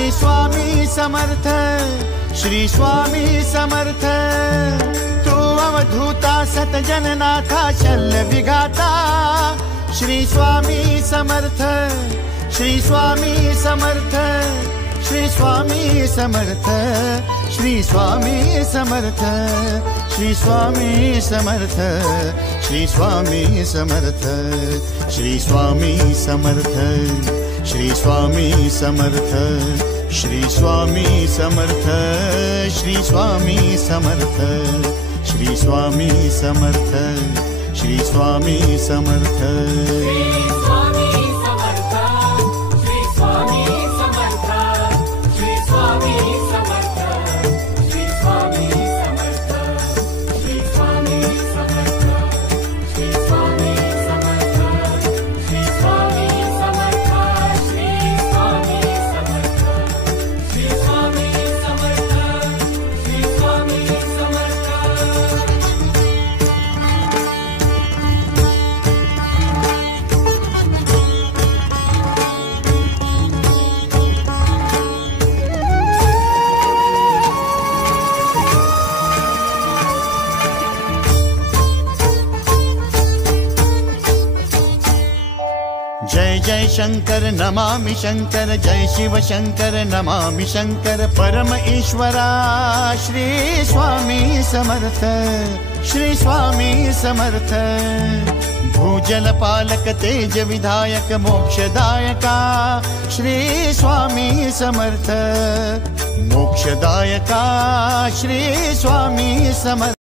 श्री स्वामी समर्थ, श्री स्वामी समर्थ। तू अवधूता सतजननाथा शल्य विघाता, श्री स्वामी समर्थ, श्री स्वामी समर्थ, श्री स्वामी समर्थ, श्री स्वामी समर्थ, श्री स्वामी समर्थ, श्री स्वामी समर्थ, श्री स्वामी समर्थ, श्री स्वामी समर्थ, श्री स्वामी समर्थ, श्री स्वामी समर्थ, श्री स्वामी समर्थ, श्री स्वामी समर्थ। जय जय शंकर नमामि शंकर, जय शिव शंकर नमामि शंकर। परम ईश्वरा श्री स्वामी समर्थ, श्री स्वामी समर्थ। भूजल पालक तेज विधायक मोक्षदायका, श्री स्वामी समर्थ। मोक्षदायका श्री स्वामी समर्थ।